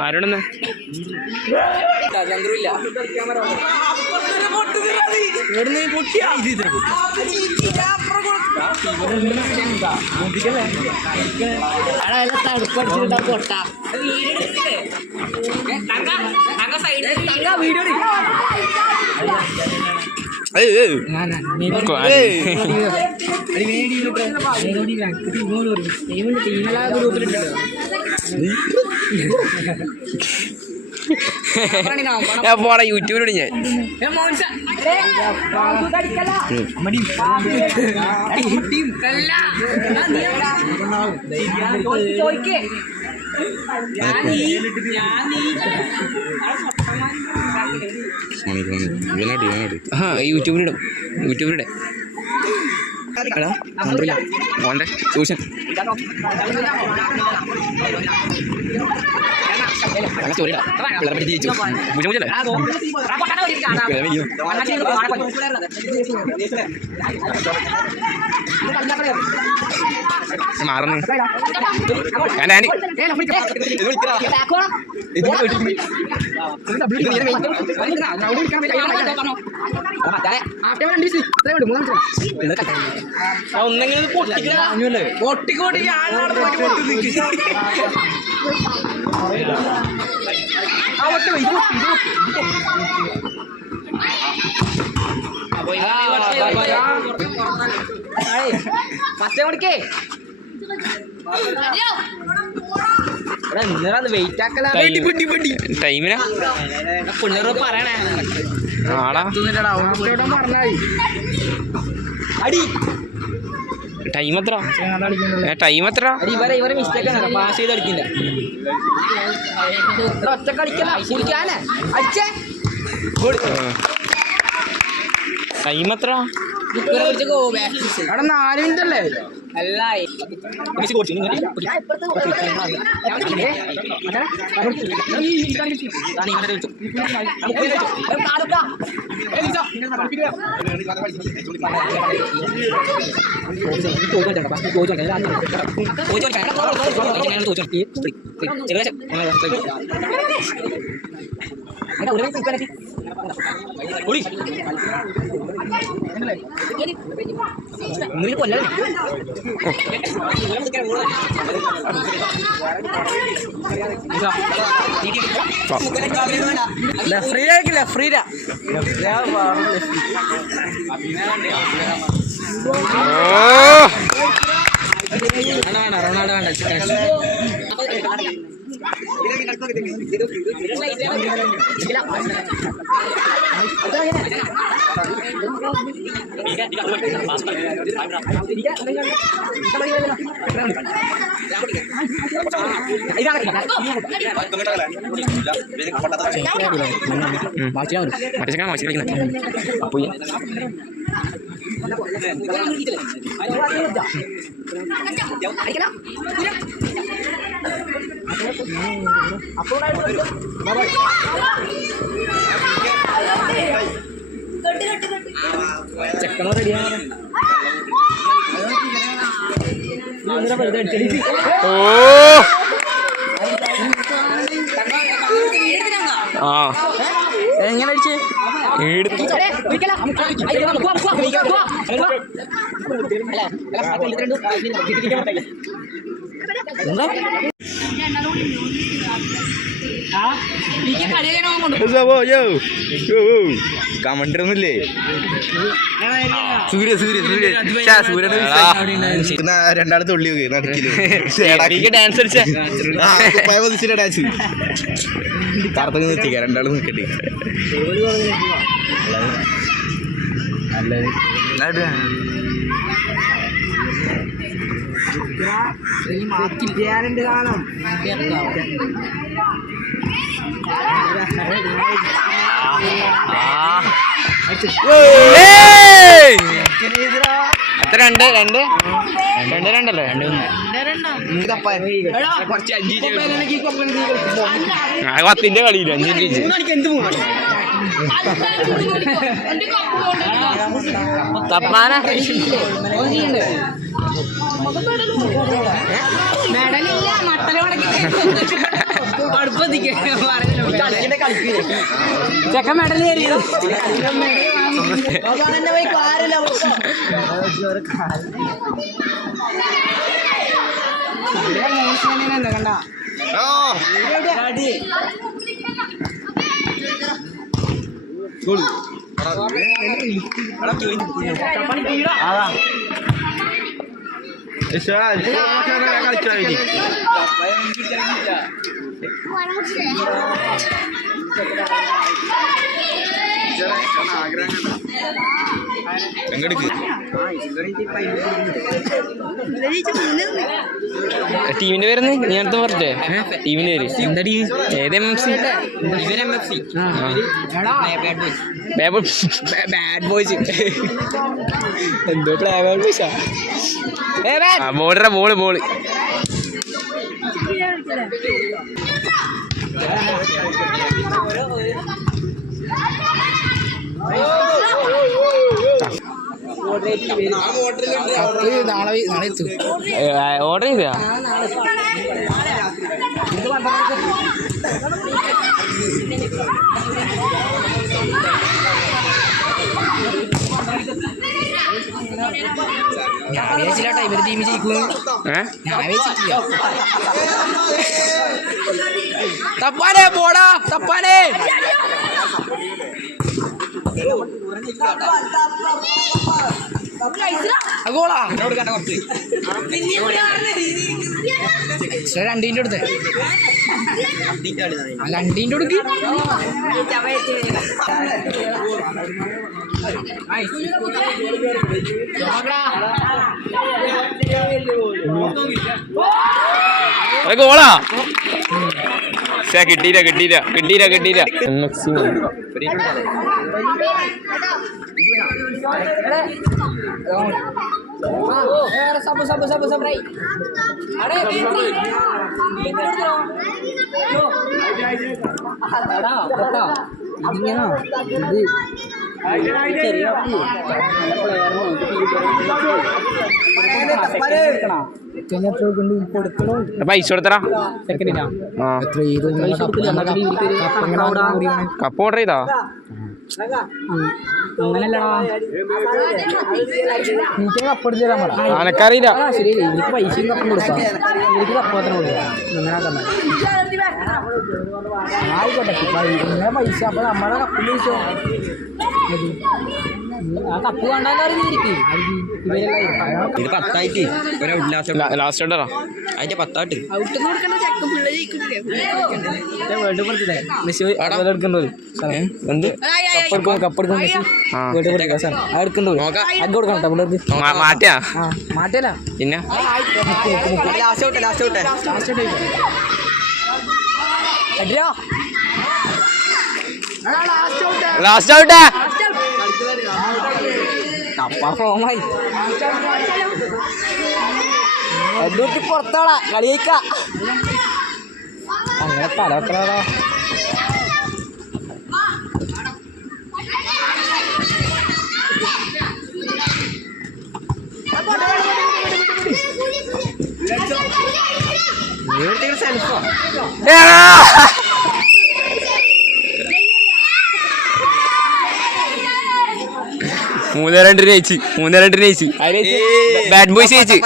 ആരോടൊന്ന് ചന്ദ്രല്ല തടുപ്പടിച്ചിട്ടാ പൊട്ട വീഡിയോ ഞാൻ പോടാ യൂട്യൂബിലൂടെ ഞാൻ യൂട്യൂബിലിടും യൂട്യൂബിലിടെ എടാ നമ്പറില്ല മോൻ്റെ ട്യൂഷൻ സ്റ്റോറിടാ പിള്ളേരെ പറ്റി ജയിച്ചു ബുദ്ധിമുട്ടല്ലേ മാറുന്നു ഞാൻ ഒന്നെങ്കിലും പൊട്ടിക്കോട്ടി വെയിറ്റ് ആക്കല ടൈമിനാ പിള്ളേർ പറയണേ അടി ടൈം എത്ര ഇവരെ മിസ്റ്റേക്ക് ആണ് പാസ് ചെയ്ത് അടിക്കില്ല ഒറ്റ കളിക്കല കുടിക്കാനേ അടിച്ചേ ടൈം എത്ര 4 മിനിറ്റ് അല്ലേ അല്ല ഫ്രീ ചെക്കനോ റെഡിയാണ് എങ്ങനെ അടിച്ച് കമണ്ടൊന്നുമില്ലേ രണ്ടാള് തൊള്ളി ഡാൻസ് ഡാൻസ് കറുത്തൊക്കെ നിർത്തിക്ക രണ്ടാള് നിൽക്കട്ടെ കാണാം എത്ര? രണ്ട് രണ്ടല്ലേ? പത്തിന്റെ കളിയില്ല 5 തപ്പാന ചെക്കൻ മെഡൽ കണ്ട ടീമിന്റെ പേരെന്ന് ഞാൻ അടുത്ത് പറഞ്ഞേ. ടീമിന്റെ പേര് എന്താ ടീം? ഏത് MFC? Bad boys. എന്തോ ബാഡ് ബോയ്സാ. ബോള് ഓർഡർ ചെയ്താ ഞാൻ വിചാരിച്ചില്ല ഇവര് ടീം ജയിക്കുന്നു. ഞാൻ വിചാരിച്ചിട്ടില്ല. തപ്പാനേ പോടാ തപ്പാനേ. രണ്ടിന്റെ അടുത്ത് 2 കൊടുക്ക്. ഗോളാ കിട്ടീര. പൈസ കൊടുത്തടാ. കപ്പ് ഓർഡർ ചെയ്താ? അനക്കറിയില്ല. എനിക്ക് പൈസയും കപ്പും കൊടുക്കാം. എനിക്ക് കപ്പത്ര കൊടുക്കാം. ആയിക്കോട്ടെ ഇങ്ങനെ പൈസ. അപ്പൊ നമ്മുടെ കപ്പിന് പൈസ ആ കപ്പ് കണ്ടാലും ഇത് 10 ലാസ്റ്റ് ഉണ്ടോ? അതിന്റെ 10 മാറ്റിയല്ല പിന്നെ ലാസ്റ്റ് ഔട്ട്. ഫ്രോമായി എന്തൊക്കെ പുറത്താളാ കളി ജയിക്ക. അങ്ങനെ തല വെക്കലാടാ. സെൽഫോ 3-2 ജയിച്ചു. ബാഡ് ബോയ്സ് ജയിച്ചു.